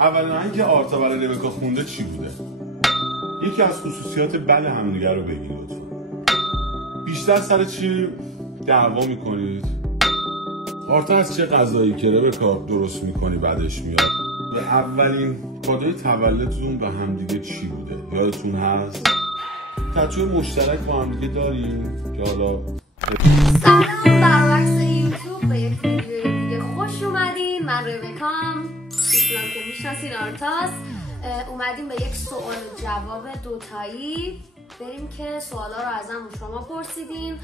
اولین آهنگ که آرتا برای ربکا خونده چی بوده؟ یکی از خصوصیات بد همدیگه رو بگید لطفا. بیشتر سر چی دعوا میکنید؟ آرتا از چه غذایی که ربکا درست میکنی بعدش میاد؟ و اولین کادوی تولدتون به همدیگه چی بوده؟ یادتون هست؟ تتوی مشترک با همدیگه داریم که حالا سلام برعکس یوتیوب به یک ویدیو دیگه خوش اومدین. من ربکام، دوستان که میشناسین آرتاس. اومدیم به یک سوال و جواب دوتایی. بریم که سوالا رو ازمون شما پرسیدین.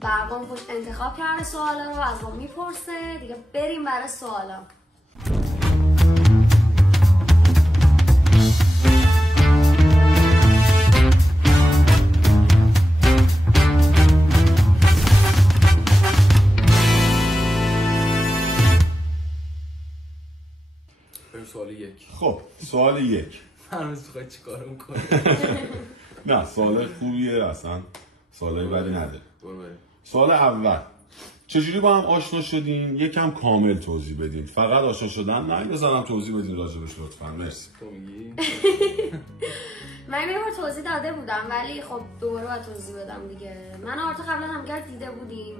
برقم پشت انتخاب کرده سوالا رو از ما میپرسه دیگه. بریم برای سوالا. سوال یک. خب سوال یک. هنوز میخوای چی کار میکنی؟ نه سوال خوبیه، اصلا سوالای بدی نداره. سوال اول، چجوری با هم آشنا شدین؟ یکم کامل توضیح بدین. فقط آشنا شدن نه، بذارم توضیح بدین راجبش لطفا. مرسی. تو میگی؟ من یه بار توضیح داده بودم ولی خب دوباره باید توضیح بدم دیگه. من و آرتا قبلا همدیگر دیده بودیم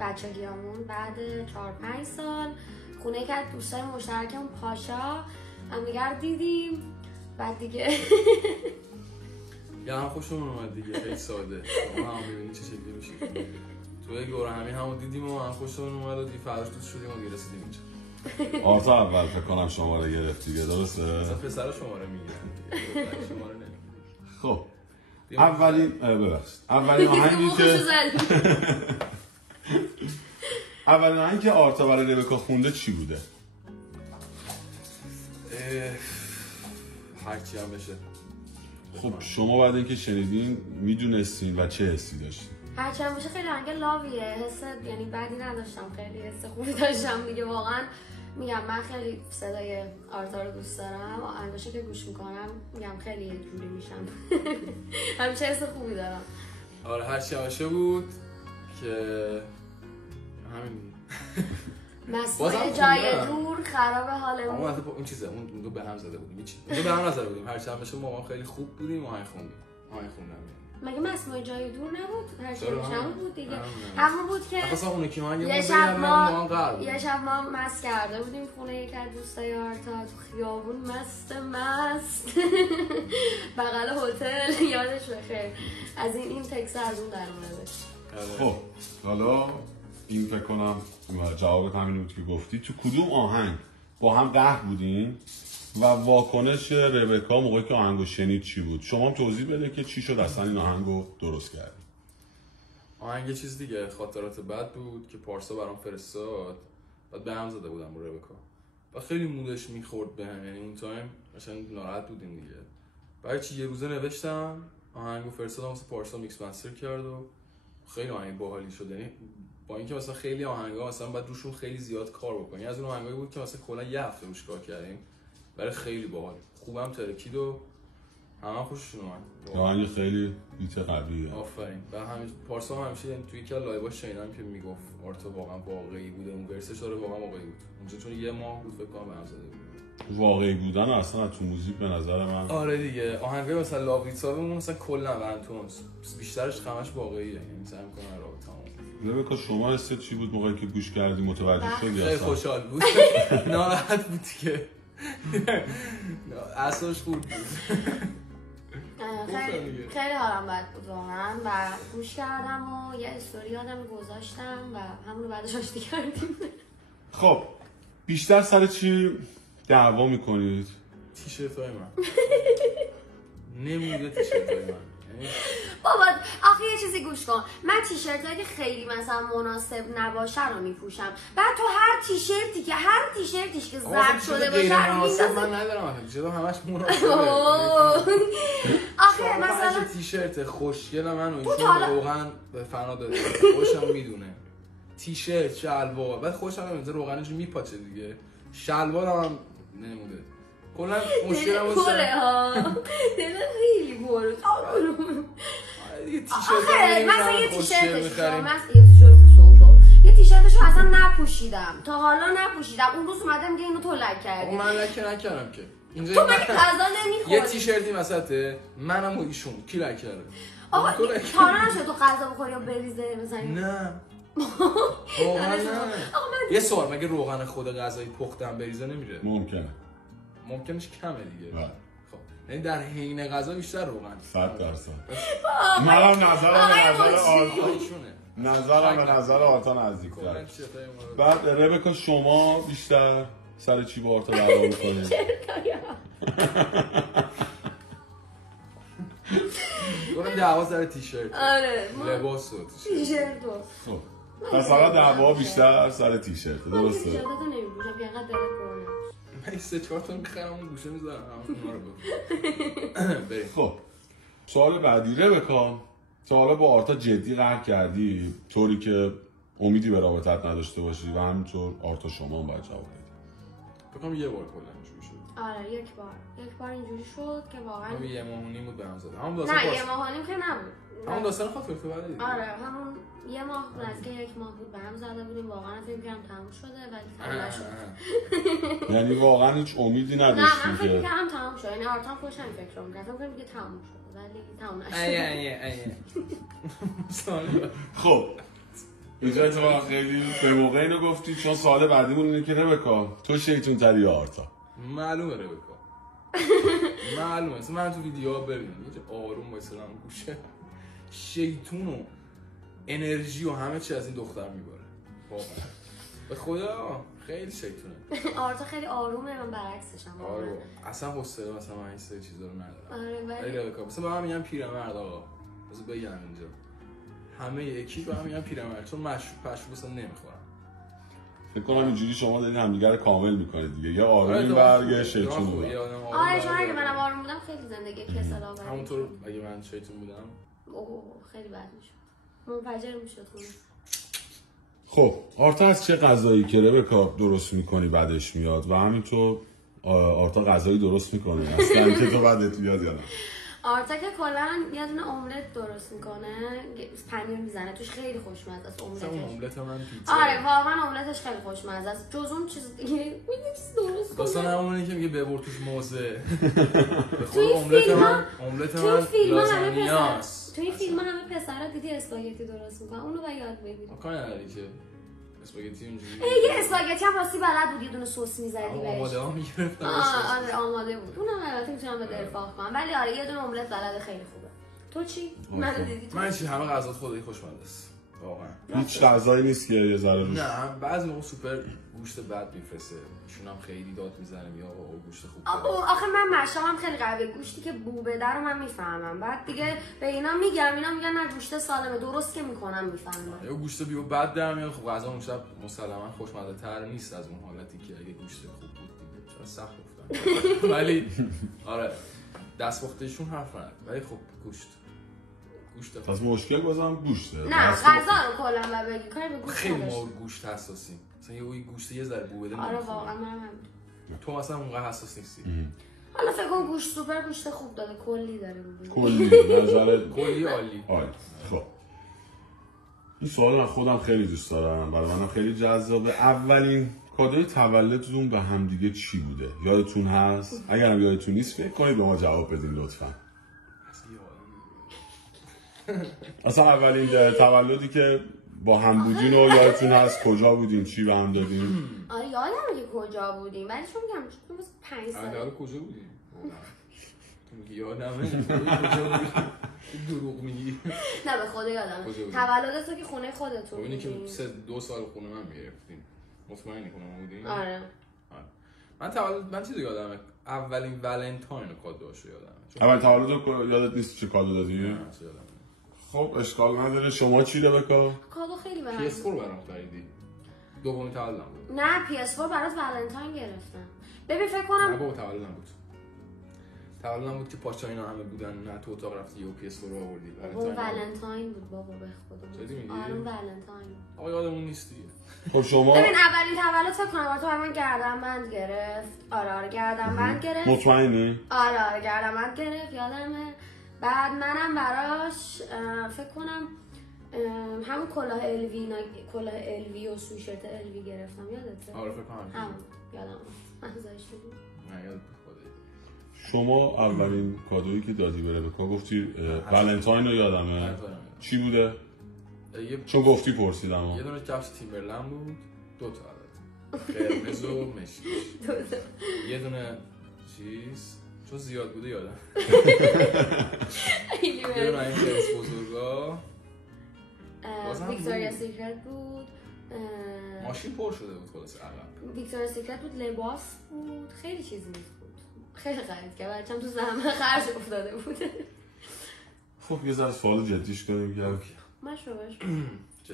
بچگیامون. بعد 4-5 سال خونه که از دوستای مشترکمون پاشا همدیگر دیدیم. بعد دیگه یا هم خوشمون اومد دیگه. خیلی ساده. ما هم ببینیم چه شکلی میشه. تو یک دوره همون دیدیم و هم خوشمون اومد و دیگه فرداش دوست شدیم و دیگه رسیدیم اینجا. آرتا اول فکر کنم شماره گرفت دیگه، درسته؟ مثلا پسرا شماره میگیرن دیگه. شماره نه. خب اولین آهنگی که آرتا برای ربکا خونده چی بوده؟ هرچی هم بشه. خب شما بعد اینکه شنیدین میدونستین و چه حسی داشتین؟ هرچی هم بشه خیلی آهنگ لاویه. حس یعنی بدی نداشتم، خیلی حس خوبی داشتم دیگه. واقعا میگم من خیلی صدای آرتا رو دوست دارم. آهنگاشو که گوش میکنم میگم خیلی یه جوری میشم. همیشه حس خوبی دارم. آره هرچی هم بود که همین مسئله جای دور خراب حالمون. اما مثلا اون چیزه، اون دو به هم زده بودیم. اون به هم نزده بودیم. هر چند بشه ما خیلی خوب بودیم. آهنگ خوندم. مگه مسئله جای دور نبود؟ هر چی همون بود دیگه. همون بود که اصلا اون کی من یه شب ما مست کرده بودیم خونه یک از دوستای آرتا تو خیابون مست بغل هتل. یادش بخیر. از این تکست از اون در اومده. خب حالا این فکر کنم جواب همین بود که گفتی. تو کدوم آهنگ با هم قهر بودین و واکنش ربکا موقعی که آهنگو شنید چی بود؟ شما هم توضیح بده که چی شد اصلا این آهنگو درست کردی. آهنگ یه چیز دیگه، خاطرات بد بود که پارسا برام فرستاد. بعد به هم زده بودم با ربکا و خیلی مودش میخورد بهم. یعنی اون تایم مثلا ناراحت بودیم دیگه. بعد یه روزه نوشتم آهنگو فرستادم واسه پارسا، میکس مستر کرد و خیلی آهنگ باحالی شد. یعنی با اینکه مثلا خیلی آهنگا مثلا بعد روشون خیلی زیاد کار بکنی، از اون آهنگایی بود که مثلا کلا یه هفته روش کار کردیم، برای خیلی باحال خوبم ترکید و همه خوششون اومد. آهنگ خیلی بیت قویه. آفرین. و همین پارسا همیشه توی که لایوها شنیدم که میگفت آرتا واقعا واقعی بوده. اون ورسش داره واقعا واقعی بود. اونجا چون یه ماه بود فکر کنم به هم زده بود. واقعی بودن اصلا تو موزیک به نظر من. آره دیگه. آهنگای مثلا لاویتسابمون مثلا کلا ونتونز بیشترش همش واقعیه. یعنی سعی می‌کنن رابطه‌مون. ربکا شما حست چی بود موقعی که گوش کردی متوجه شدی؟ خیلی خوشحال بود. ناراحت بود که اصلاش خورد بود. خیلی حالم بد بود واقعا و گوش کردم و یه استوری آدم گذاشتم و همون رو بعدش آشتی کردیم. خب بیشتر سر چی دعوا میکنید؟ تیشرتای من نموده. تیشرتای من بابا آخه یه چیزی گوش کن. من تیشرتایی که خیلی مثلا مناسب نباشه رو میپوشم. بعد تو هر تیشرتیش که زرد شده باشه رو میندازی. من ندارم چرا همش مناسبه. آخه مثلا تیشرت خوشگل من و روغن به فنا داده. خوشم میدونه. تیشرت شلوار بعد خوشم نمیاد روغنش میپاچه دیگه. شلوارم نموده. کلا مشکلم واسه دل خیلی بره. آخه مثلا یه تیشرت شما یه تیشرتشو اصلا نپوشیدم، تا حالا نپوشیدم. اون روز اومدم میگه اینو تو لک کردی. من لک نکردم که. تو مگه غذا نمیخوری؟ یه تیشرتی وسطه منم و ایشون کی لک کرده؟ آقا تا نشد تو غذا بخوری یا بریزه بزنی؟ نه واقعا نه. یه سوال، مگه روغن خود غذایی پختم بریزه نمیره؟ ممکنش کمه دیگه. خب یعنی در حین غذا بیشتر روغن 100%. منم نظرم به نظر آرتا نزدیک‌تره. بعد ربکا شما بیشتر سر چی با آرتا دعوا می‌کنید؟ گفتم دعوا سر تیشرت. آره لباس و تیشرت. خب پس فقط دعوا بیشتر سر تیشرت، درسته؟ تیشرتاتو نمی‌پوشم که انقدر دلت پره. من 3-4 تا می‌خرم اون گوشه می‌ذارم اونا رو بگو. بریم. خب سوال بعدی، ربکا تا حالا با آرتا جدی قهر کردی طوری که امیدی به رابطت نداشته باشی و همینطور آرتا شما هم باید جواب بدی؟ بکنم یه بار کلا اینجوری شد. آره یک بار اینجوری شد که واقعا یه ماه و نیم بود به هم زد. نه یه ماه و نیم که نبود. همون داستان خاطر تو بعد دیگه. آره همون یه ماه نزدیک یک ماه بود به هم زده بودیم. واقعا فکر کردم تموم شده ولی تموم نشد. یعنی واقعا هیچ امیدی نداشتی که؟ نه من فکر کردم تموم شد. یعنی آرتا خوش همین فکر رو می‌کرد. فکر می‌کردم تموم شد ولی تموم نشد. خب اینجا اتفاقا خیلی به موقع اینو گفتی چون سوال بعدیمون اینه که ربکا تو شیطون تری یا آرتا؟ معلومه ربکا. معلومه. مثلا من تو ویدیوها ببینم یه آروم وایسادم گوشه شیطون و انرژی و همه چی از این دختر میباره. واقعا به خدا خیلی شیطونه. آرتا خیلی آرومه، من برعکسشم. آره اصلا حوصله مثلا من این سری چیزا رو ندارم. آره ولی ربکا مثلا به من میگن پیرمرد. آقا بذار بگم اینجا همه یکی به هم میگن پیرمرد چون مشروب اصلا نمیخورم. فکر کنم اینجوری شما دارین همدیگه رو کامل میکنید دیگه، یا آرومین بر یه شیطون بود. آره چون اگه منم آروم بودم خیلی زندگی کسل آوری. همونطور اگه من شیطون بودم اوه خیلی بد میشد، منفجر میشد خونه. خب آرتا از چه غذایی که ربکا درست میکنی بعدش میاد و همینطور آرتا غذایی درست میکنه اصلا که تو بعدت میاد یا نه؟ آرتا که کلا یه دونه املت درست میکنه، پنیر میزنه توش، خیلی خوشمزه است املتش. املت من پیتزا. آره واقعا املتش خیلی خوشمزه است. جز اون چیز دیگه یه چیز درست کنه. داستان همونه که میگه ببر توش موزه. توی املت من لازانیاست. توی فیلم همه پسرا دیدی اسپاگتی درست میکنن، اونو باید یاد بگیری. کاری نداری که اسپاگتی اونجوری. یه اسپاگتی هم راستی بلد بود، یه دونه سس می‌زدی بهش. آماده ها میگرفتم. آره آماده بود. اونم البته میتونم به ارفاق کنم، ولی آره یه دونه املت بلد خیلی خوبه. تو چی؟ منو دیدی تو؟ من چی همه غذا خدایی خوشمزه است. واقعا. هیچ غذایی نیست که یه ذره روش. نه بعضی موقع سوپر گوشت بد میفرسته. ایشون هم خیلی داد میزنه یا آقا گوشت خوب. آخه من مشامم خیلی قویه، گوشتی که بو بده رو من میفهمم. بعد دیگه به اینا میگم، اینا میگن نه گوشت سالمه، درست که میکنم میفهمم. یا گوشت بیو بد در میاد. خب غذا اون شب مسلما خوشمزه تر نیست از اون حالتی که اگه گوشت خوب بود دیگه. چرا سخت گفتم. ولی آره دستپختشون حرف نداره. ولی خب گوشت پس مشکل بازم گوشته. نه غذا رو کلا بگی کاری به گوشت خیلی ما گوشت حساسیم. مثلا یه گوشت یه ذره بو بده. آره واقعا منم تو مثلا اونقدر حساس نیستی. حالا فکر کنم گوشت سوپر گوشت خوب داده، کلی داره کلی نظر کلی عالی. خب این سوال من خودم خیلی دوست دارم، برای منم خیلی جذابه. اولین کادوی تولدتون به هم دیگه چی بوده؟ یادتون هست؟ اگرم یادتون نیست فکر کنید به ما جواب بدین لطفاً. اصلا اولین تولدی که با هم بودین و یادتون هست کجا بودین، چی به هم دادین؟ آره یادمه که کجا بودیم، ولی چون میگم چون بس 5 سال. آره کجا بودیم؟ تو میگی یادمه کجا بودیم؟ دروغ میگی. نه به خدا یادمه. تولدت تو که خونه خودتون بودین. که 2 سال خونه من میگرفتین. مطمئنی خونه من بودین؟ آره. من تولد من چیزی یادمه. اولین ولنتاین کادوشو یادمه. اول تولد یادت نیست چه کادو دادی؟ نه یادم. خب اشکال نداره. شما چی ربکا؟ کادو خیلی بهم. PS4 برام خریدی. دومین تولدم بود. نه PS4 برات ولنتاین گرفتم. ببین فکر کنم نه بابا تولدم بود. تولدم بود که پاچا اینا همه بودن، نه تو اتاق رفتی یه PS4 رو آوردی. ولنتاین بود بابا به خدا. چه میگی؟ آره ولنتاین. آقا یادمون نیست دیگه. خب شما ببین اولین تولد فکر کنم تو من گردنبند گرفت. آره گردنبند گرفت. مطمئنی؟ آره گردنبند گرفت یادمه. بعد منم براش فکر کنم همون کلاه الوی و سوشرت الوی گرفتم یادته؟ آره فکر کنم همون یادم محضرش شدیم. نه یادت خودت. شما اولین کادویی که دادی به ربکا گفتی ولنتاین رو یادمه. چی بوده؟ چون گفتی پرسیدم. یه دونه کفش تیمبرلند بود، 2 تا البته. قرمز و مشکی. یه دونه چیز چون زیاد بوده یادم. یه دونه این کلاس بزرگا. ویکتوریا سیکرت بود. ماشین پر شده بود خلاص عقب. ویکتوریا سیکرت بود، لباس بود، خیلی چیز بود. خیلی خرید کرد بچه‌م تو زحمت خرج افتاده بود. خب یه ذره سوال جدیش کنیم که باشه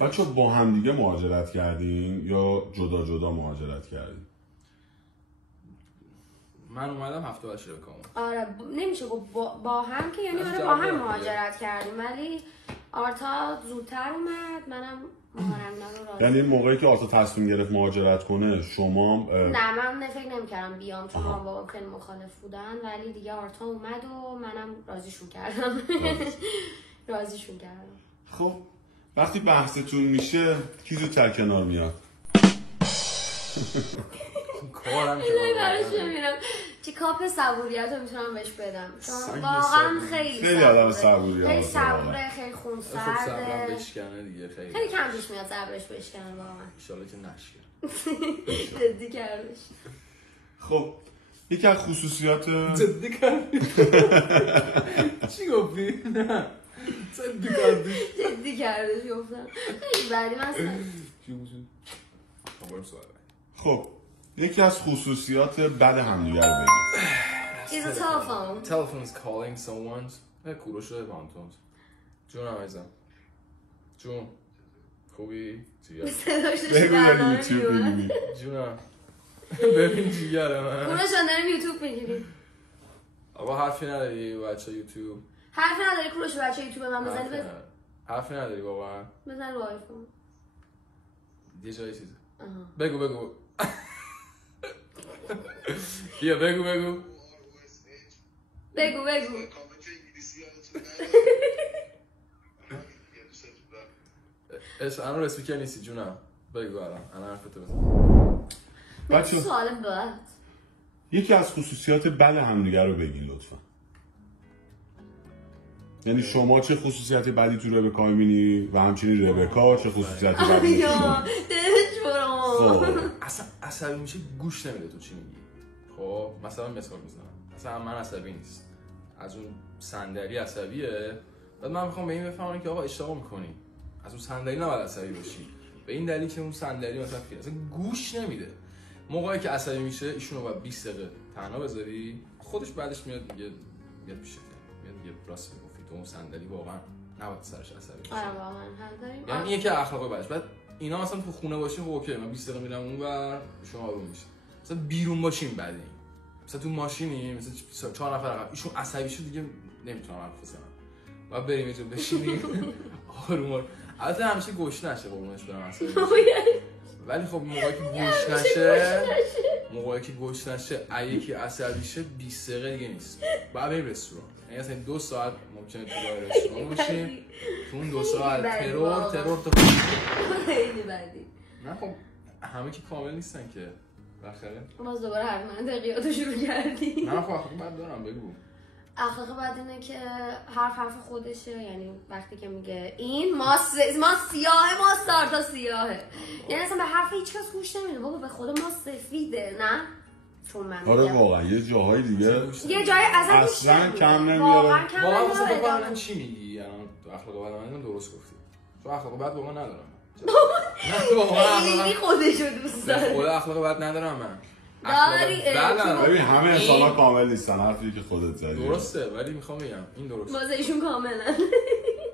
بچه با هم دیگه مهاجرت کردین یا جدا جدا مهاجرت کردین؟ من اومدم هفته بعد ربکا اومد. آره نمیشه گفت با هم که یعنی آره با هم مهاجرت کردیم ولی آرتا زودتر اومد منم مهارمینا رو راضی. یعنی این موقعی که آرتا تصمیم گرفت مهاجرت کنه شما نه من فکر نمی‌کردم بیام چون مامان بابام خیلی مخالف بودن ولی دیگه آرتا اومد و منم راضیشون کردم. راضیشون کردم. خب وقتی بحثتون میشه کی زودتر کنار میاد؟ کارم که براش نمیرم چه کاپ صبوریت رو میتونم بهش بدم چون واقعا خیلی آدم صبوریه، خیلی صبوره، خیلی خونسرده، خب صبرم بشکنه دیگه خیلی کم پیش میاد صبرش بشکنه واقعا. انشالله که نشکنه. جدی کردش. خب یکی از خصوصیات جدی کردی؟ چی گفتی؟ نه جدی کردی؟ جدی کردش گفتم خیلی بعدی مثلا خب یکی از خصوصیات بد همدیگه رو بگید. Is a telephone. Telephone is calling someone. کوروش شده بانتونز. جون عزیزم. جون. خوبی؟ جیگر. بگو داری یوتیوب میبینی. جونم. ببین جیگر من. کوروش داریم یوتیوب میگیریم. آقا حرفی نداری بچه یوتیوب. حرفی نداری کوروش بچه یوتیوب من بزنی بزن. حرفی نداری واقعا. بزن رو آیفون. یه جای چیزه. بگو. بیا بگو. الان اسپیکر نیستی جونم. بگو الان حرفتو بزن. بچه سوال بعد یکی از خصوصیات بد همدیگه رو بگین لطفا. یعنی شما چه خصوصیتی بدی تو ربکا می‌بینی و همچنین ربکا چه خصوصیتی بدی می‌بینی؟ خب اصلا عصبی میشه گوش نمیده تو چی میگی. خب مثلا مثال میزنم. مثلا من عصبی نیست. از اون صندلی عصبیه. بعد من میخوام به این بفهمم که آقا اشتباه می‌کنی. از اون صندلی نباید عصبی باشی. به این دلیل که اون صندلی مثلا اصلا گوش نمیده. موقعی که عصبی میشه ایشونو باید 20 دقیقه تنها بذاری خودش بعدش میاد میگه پیشت میگه راست میگفتی تو اون صندلی واقعا نباید سرش عصبی بشه. آره واقعا هم داریم. یعنی یکی اخلاق بعدش بعد اینا مثلا تو خونه باشیم خب اوکی من 20 دقیقه میرم اونور شما آروم میشه. مثلا بیرون باشیم بعدی مثلا تو ماشینی مثلا 4 نفر عقب ایشون عصبی شد دیگه نمیتونم حرف بزنم. بعد بریم اینجا بشینیم آروم. البته همیشه گوش نشه قربونش برم عصبی. ولی خب موقعی که گوش نشه اگه کی عصبی شه 20 دقیقه دیگه نیست. بعد بریم رستوران. یعنی مثلا 2 ساعت ممکنه تو رستوران باشیم. تو اون 2 ساعت ترور تو خیلی بدی. نه خب همه که کامل نیستن که بالاخره. باز دوباره حرف منطقیاتو شروع کردی. نه خب اخلاق بد دارم بگو. اخلاق بد اینه که حرف خودشه یعنی وقتی که میگه این ما سیاهه ما سارتا سیاهه یعنی اصلا به حرف هیچ کس گوش نمیده بابا به خدا ما سفیده نه چون من آره واقعا یه جاهای دیگه یه جای اصلا کم نمیاره واقعا مثلا بفهمم چی میگی الان تو اخلاق بد من درست گفتی چون اخلاق بد واقعا ندارم نه واقعا خیلی خودشو دوست داره خدا اخلاق بد ندارم من داری ببین همه انسان‌ها کامل نیستن حرفی که خودت زدی درسته ولی میخوام بگم این درسته باز ایشون کاملا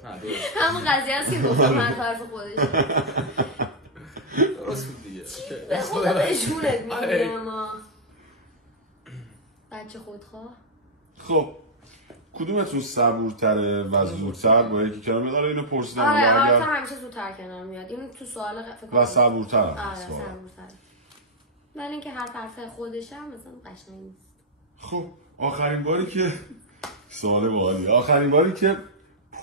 نه درسته همون قضیه است که گفتم حرف خودش درست بود دیگه به خدا بهشونت میگم بچه خودخواه خب کدومتون صبورتره و زودتر با یکی کنار میاد؟ آره اینو پرسیدم آره همیشه زودتر کنار میاد این تو سوال و صبورتر آره صبورتر ولی اینکه هر حرف خودش هم مثلا قشنگ نیست. خب آخرین باری که سوال باحالی آخرین باری که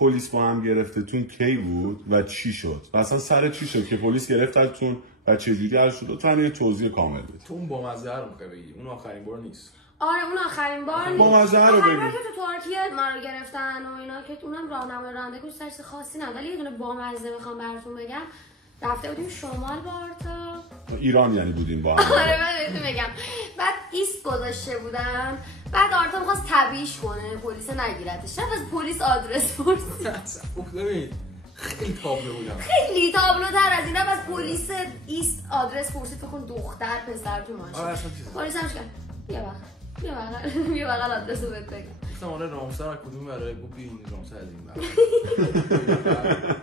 پلیس با هم گرفتتون کی بود و چی شد؟ و اصلا سر چی شد که پلیس گرفتتون و چه جوری حل شد؟ تو یه توضیح کامل بده. تو اون با مزه رو میخوای بگی، اون آخرین بار نیست. آره اون آخرین بار نیست. با مزه رو بگی. که تو ترکیه ما رو گرفتن و اینا که اونم راهنمای رانندگی چیز خاصی نه، ولی یه دونه با مزه میخوام براتون بگم. رفته بودیم شمال با آرتا. ایران یعنی بودیم با هم. آره من بهتون میگم. بعد ایست گذاشته بودن. بعد آرتا می‌خواست تبیش کنه، پلیس نگیرتش. بعد از پلیس آدرس پرسید. ببین خیلی تابلو بودم. خیلی تابلوتر از اینا. بعد پلیس ایست آدرس پرسید فکر کن دختر پسر تو ماشین. آره اصلا چیزی. پلیس همش کرد. بیا بغل آدرسو بهت بگم. گفتم آره رامسر از کدوم برای گفت ببین رامسر از این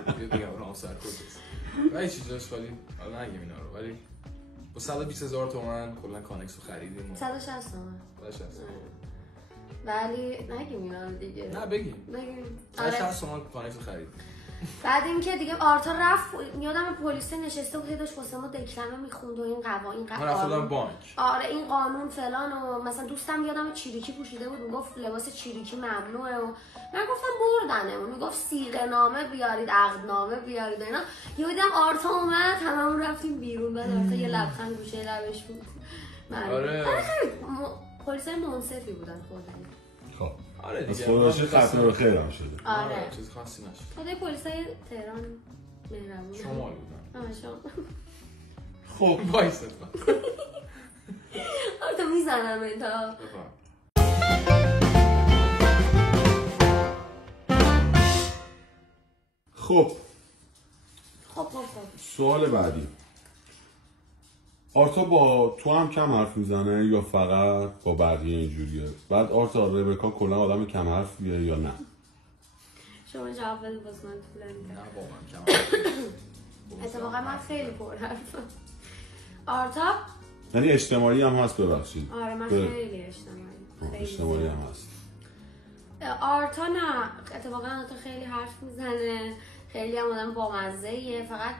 برای بگم رامسر کجاست. ولی چیز داشت ولی حالا نگیم اینا رو، ولی با 120,000 تومان کلا کانکس رو خریدیم. 160 تومن. 160. ولی نگیم اینا رو دیگه. نه بگیم. 160 تومان کانکس رو خریدیم. بعد اینکه دیگه آرتا رفت، یادم پلیس نشسته بود داشت واسه ما دکلمه میخوند و این قوانین من رفتم بانک. آره این قانون فلان و مثلا دوستم یادم چیریکی پوشیده بود میگفت لباس چیریکی ممنوعه و من گفتم بردنه و میگفت صیغه نامه بیارید، عقدنامه بیارید و اینا. یهو دیدم آرتا اومد هممون رفتیم بیرون. بعد آرتا یه لبخند گوشه لبش بود. آره خیلی پلیسای منصفی بودن خودشون. خب آره دیگه. از خداشه خاطر به خیر هم شده. آره چیز خاصی نشد. خدای پلیسای تهران مهربون. شمال بودن. خب وایسات. آرتا میزنم انتا. خب خب سوال بعدی. آرتا با تو هم کم حرف میزنه یا فقط با بقیه اینجوریه؟ بعد آرتا ربکا کلا آدم کم حرفیه یا نه؟ شما جواب بدید باز من طولانی نه با من کم. اتفاقا من خیلی پر حرفم. آرتا یعنی اجتماعی هم هست ببخشید. آره من خیلی اجتماعی. اجتماعی هم هست. آرتا نه اتفاقا آرتا خیلی حرف میزنه، خیلی هم آدم بامزه‌ایه. فقط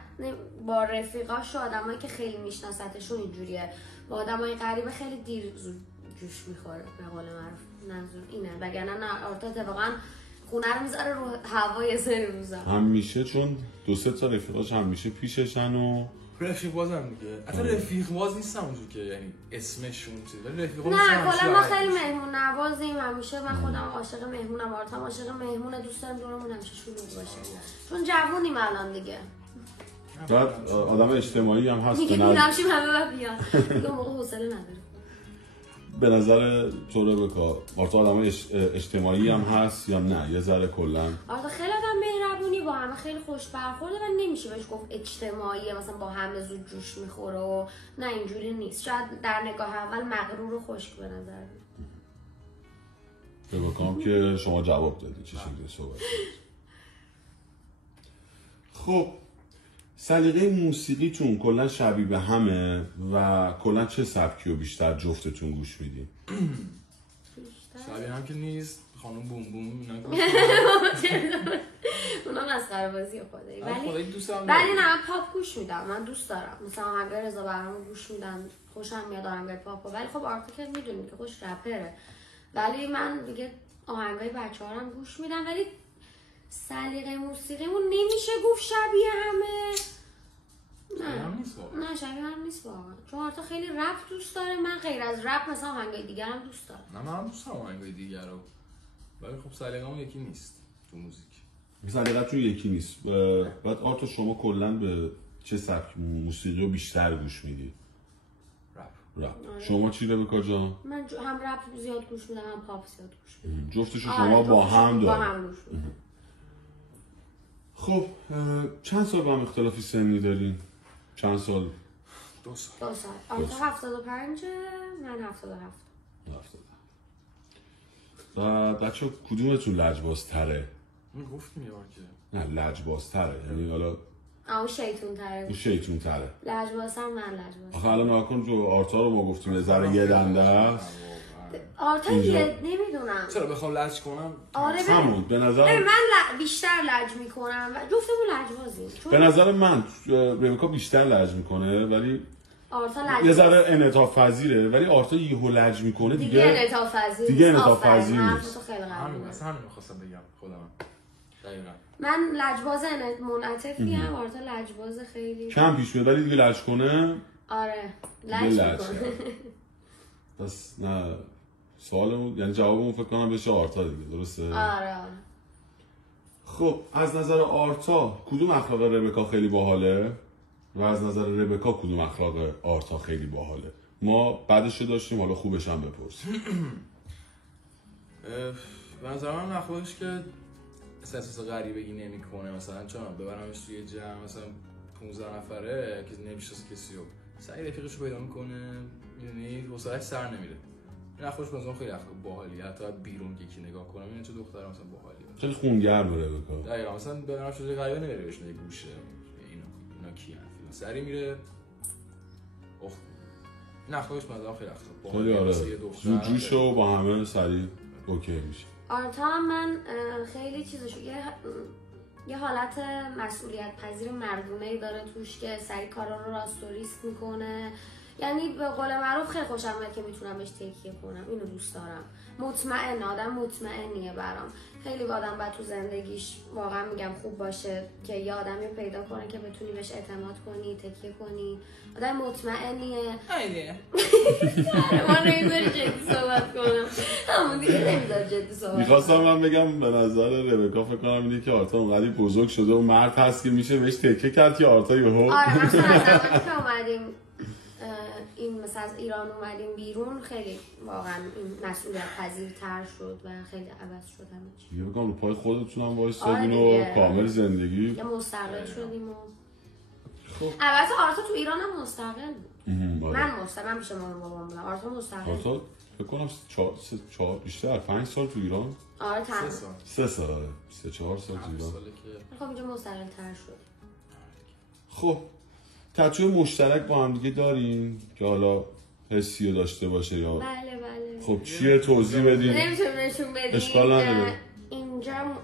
با رفیقاش و آدمایی که خیلی میشناستشون اینجوریه. با آدمای غریبه خیلی دیر زود جوش میخوره به قول معروف. منظور اینه. وگرنه نه آرتا اتفاقا خونه رو میذاره رو هوای سری روزا. همیشه چون 2-3 تا رفیقاش همیشه پیششن و رفیق بازم دیگه. حتی رفیق باز نیستم اونجور که یعنی اسمشون چیز، ولی رفیق باز نه کلا ما خیلی مهمون نوازیم. همیشه من خودم عاشق مهمونم، آرتا هم عاشق مهمونه. دوست دارم دورمون همیشه شلوغ باشه چون جوونیم الان دیگه. بعد آدم اجتماعی هم هست. میگه میرمشیم همه بعد بیان دیگه موقع حوصله نداره. به نظر تو ربکا آرتا آدم اجتماعی هم هست یا نه؟ یه ذره کلا آرتا خیلی آدم مهربونی، با همه خیلی خوش برخورده و نمیشه بهش گفت اجتماعیه مثلا با همه زود جوش میخوره و نه اینجوری نیست. شاید در نگاه اول مغرور و خشک به نظر ربکا هم که شما جواب دادی چه شکلی صحبت. خب سلیقه موسیقیتون کلا شبیه به همه و کلا چه سبکی رو بیشتر جفتتون گوش میدین؟ شبیه هم که نیست. خانم بوم بوم اینا اونا مسخره بازی خدایی. ولی نه من پاپ گوش میدم. من دوست دارم مثلا آهنگای رضا بهرام گوش میدم، خوشم میاد آهنگای پاپ. ولی خب آرتا که میدونید که خوش رپره، ولی من دیگه آهنگای بچه‌ها هم گوش میدم. ولی سلیقه موسیقیمون نمیشه گفت شبیه همه. نه شبیه هم نیست واقعا. چون آرتا خیلی رپ دوست داره، من غیر از رپ مثلا آهنگای دیگر هم دوست دارم. نه من دوست دارم آهنگای دیگر رو، ولی خب سلیقه‌مون یکی نیست تو موزیک. سلیقه‌تون یکی نیست. بعد آرتا شما کلا به چه سبک موسیقی رو بیشتر گوش میدی؟ رپ. شما چی ربکا جان؟ من هم رپ زیاد گوش میدم هم پاپ زیاد گوش میدم. جفتشو شما با هم دارید؟ با هم گوش میدم. خب چند سال با هم اختلافی سنی دارین؟ چند سال؟ 2 سال. آرتا 75 من 77. و بچه کدومتون لجبازتره؟ گفتیم یه بار که نه لجبازتره، یعنی حالا اون شیطون تره. اون شیطون تره. لجبازم من لجباز. آخه الان ناکن جو آرتا رو ما گفتیم یه ذره یه دنده است. آرتا یه نمیدونم چرا بخوام لج کنم. آره همون به نظر من بیشتر لج میکنم و جفتمون لجبازیم. به نظر من ربکا بیشتر لج میکنه ولی آرتا لج یه ذره انعطاف پذیره، ولی آرتا یهو لج میکنه دیگه انعطاف پذیر. دیگه انعطاف پذیر نیست. همین می‌خواستم بگم خودم. دقیقاً. من لجباز منعطفیم، آرتا لجباز خیلی کم پیش میاد ولی دیگه لج کنه. آره لج میکنه. پس نه سوالمون یعنی جوابمون فکر کنم بشه آرتا دیگه، درسته؟ آره. خب از نظر آرتا کدوم اخلاق ربکا خیلی باحاله و از نظر ربکا کدوم اخلاق آرتا خیلی باحاله؟ ما بعدش داشتیم، حالا خوبش هم بپرسیم. به نظر من اخلاقش که احساس غریبگی نمیکنه، مثلا چون ببرمش توی جمع مثلا 15 نفره که نمیشناسه کسی رو سعی رفیقش رو پیدا میکنه، یعنی حوصله‌اش سر نمیره. این اخلاقش مثلا خیلی اخلاق باحالیه، حتی بیرون یکی نگاه کنم این چه دختره مثلا باحالیه، خیلی خونگرم ربکا. دقیقاً مثلا ببرمش توی غریبه نمیره بهش نگه گوشه اینا کیان سری میره اخ. این اخلاقش مثلا خیلی اخلاق خیلی باحالیه. آره زوجوشو با همه سریع اوکی میشه. آرتا هم من خیلی چیزشو یه حالت مسئولیت پذیر مردونه‌ای داره توش که سری کارا رو راست و ریست میکنه، یعنی به قول معروف خیلی خوشم میاد که میتونم بهش تکیه کنم، اینو دوست دارم. مطمئن آدم مطمئنیه برام. خیلی آدم باید تو زندگیش واقعا میگم خوب باشه که یه آدمی رو پیدا کنه که بتونی بهش اعتماد کنی، تکیه کنی. آدم مطمئنیه. ایده ما نمیذاری جدی صحبت کنم. همون دیگه نمیذاری جدی صحبت کنم. میخواستم من بگم به نظر ربکا فکر کنم اینه که آرتا اونقدی بزرگ شده و مرد هست که میشه بهش تکیه کرد که آرتا یهو آره مثلا از زمانی که اومدیم این مثلا از ایران اومدیم بیرون خیلی واقعا این مسئولیت پذیرتر شد و خیلی عوض شد همه چی. دیگه بگم رو پای خودتونم وایسادین آره و کامل زندگی یه مستقل شدیم و خب البته آرتا تو ایران هم مستقل بود. آره. من مستقل پیش مامان بابام بودم. آرتا مستقل. آرتا فکر کنم 4 بیشتر 5 سال تو ایران. آره تنها 3 سال آره 3-4 سال تو ایران. خب اینجا مستقل تر شد. خب تتو مشترک با هم دیگه دارین که حالا حسی داشته باشه یا بله بله. خب چیه توضیح بدین؟ نمیتونم نشون بدیم. اشکال نداره.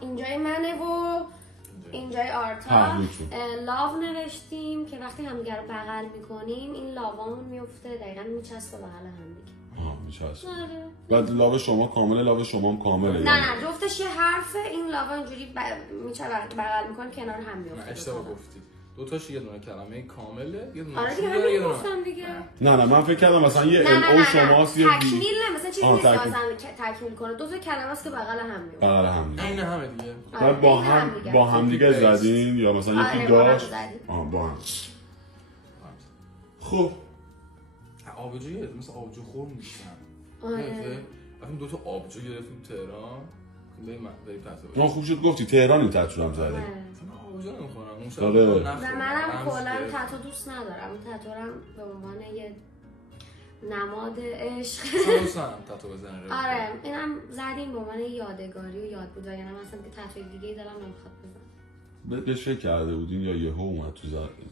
اینجای منه و اینجای آرتا لاو نوشتیم که وقتی همدیگه رو بغل میکنیم این لاوامون میفته دقیقا میچسبه بغل همدیگه. میچسبه. آره. بعد لاو شما کامله لاو شما هم کامله. نه جفتش یه حرفه، این لاوا اینجوری بغل میکنه کنار هم میفته. اشتباه گفتی. دو تاش یه دونه کلمه کامله، یه دونه آره دیگه همین گفتم دیگه. نه من فکر کردم مثلا یه ال او شماست یه تکمیل نه مثلا چیزی نیست مثلا تکمیل کنه، دو تا کلمه است که بغل هم میاد. بغل هم میاد. این همه دیگه. بعد با هم دیگه زدین یا مثلا یکی داشت با هم. خب آبجویه مثل آبجو خور میشن. آره. وقتی دو تا آبجو گرفتیم تهران بریم تتو. ما خوب شد گفتی تهران این تتو هم زدی. آبجو نمیخورم اون شب. آره. و منم کلا تتو دوست ندارم. اون تتو رو به عنوان یه نماد عشق دوستم تتو بزنه. آره اینم زدیم به عنوان یادگاری و یاد بود، یعنی مثلا که تتو دیگه دلم نمیخواد بزنم. بهش فکر کرده بودین یا یهو اومد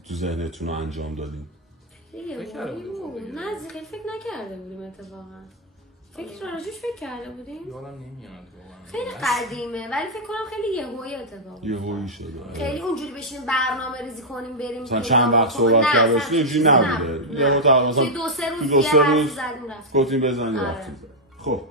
تو ذهنتون رو انجام دادین؟ نه خیلی فکر نکرده بودیم اتفاقا. فکر راجعش فکر کرده بودیم؟ یادم نمیاد واقعا. خیلی قدیمه ولی فکر کنم خیلی یهویی اتفاق یهویی شده. خیلی اونجوری بشینیم برنامه ریزی کنیم بریم مثلا چند وقت صحبت کرده باشیم اینجوری نبوده. یهو تا مثلا دو سه روز گفتیم بزنیم رفتیم. خب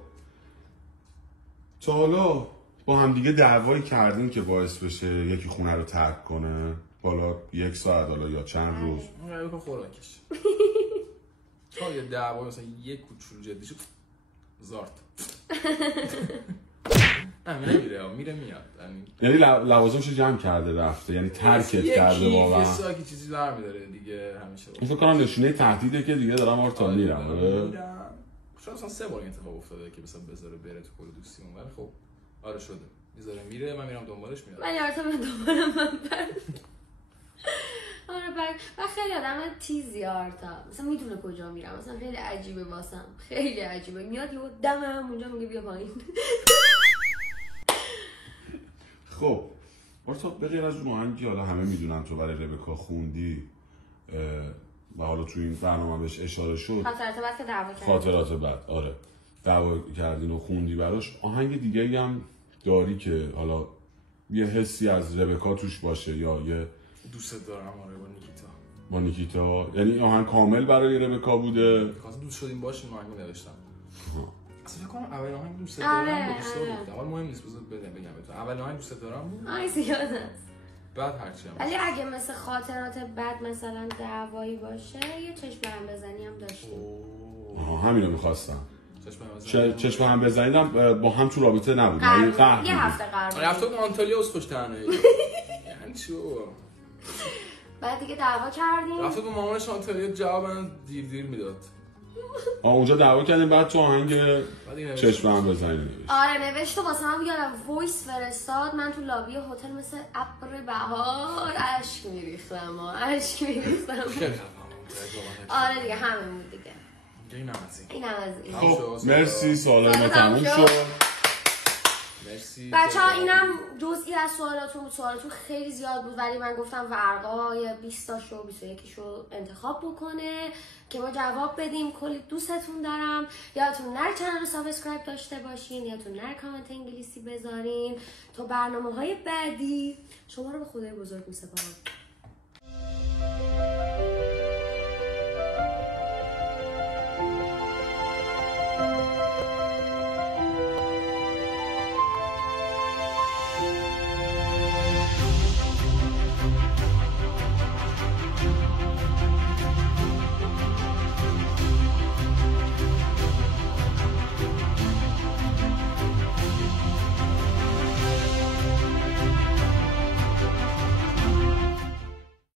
تا حالا با هم دیگه دعوایی کردین که باعث بشه یکی خونه رو ترک کنه؟ حالا 1 ساعت حالا یا چند روز؟ اون خوراکش. تا یه دعوا مثلا یه کوچولو جدی شد زارت. نمیره میره میاد. یعنی لوازمشو جمع کرده رفته، یعنی ترکت کرده واقعا. یه ساکی چیزی برمی‌داره دیگه همیشه. این فکر کنم نشونه تهدیده که دیگه دارم آرتا میرم. شاید مثلا 3 بار این اتفاق افتاده که مثلا بذاره بره تو کل دوستیمون، ولی خب آره شده. میذاره میره من میرم دنبالش میاد. من آرتا من دنبالم آره و خیلی آدم تیزی آرتا، مثلا میدونه کجا میرم، مثلا خیلی عجیبه واسم، خیلی عجیبه میاد یه دمم اونجا میگه بیا پایین. خب آرتا به غیر از اون آهنگی حالا همه میدونن تو برای ربکا خوندی و حالا تو این برنامه بهش اشاره شد خاطرات بعد که دعوا کردیم. خاطرات بعد آره دعوا کردین و خوندی براش، آهنگ دیگه هم داری که حالا یه حسی از ربکا توش باشه یا یه دوست دارم آره با نیکیتا، یعنی آهنگ کامل برای ربکا بوده؟ خاطر دوست شدیم باشیم آهنگ نوشتم. فکر کنم اول آهنگ دوست دارم بود بود. اول مهم نیست بذار بگم بهتون. اول آهنگ دوست دارم بود. آی زیاد است. بعد هرچی هم. ولی اگه مثل خاطرات بد مثلا دعوایی باشه یه چشم هم بزنی هم داشتیم. همینو می‌خواستم. چشم هم بزنیدم با هم تو رابطه نبود. یه هفته قرار. رفته بود آنتالیا از خوش تنهایی. یعنی چی بعد دیگه دعوا کردیم. رفته با مامانش آنتالیا جواب دیر میداد. اونجا دعوا کردیم بعد تو آهنگ چشم هم بزنی نوشت. آره نوشت و واسه من یادم وایس فرستاد. من تو لابی هتل مثل ابر بهار اشک میریختم. آره دیگه همین بود دیگه. این هم از این. خب مرسی سوالای ما تموم شد. مرسی بچه‌ها اینم جزئی از سوالاتون خیلی زیاد بود ولی من گفتم ورقای 20 تاشو 21 شو انتخاب بکنه که ما جواب بدیم. کلی دوستتون دارم. یادتون نره چنل رو سابسکرایب داشته باشین. یادتون نره کامنت انگلیسی بذارین. تا برنامه‌های بعدی شما رو به خدای بزرگ می‌سپارم.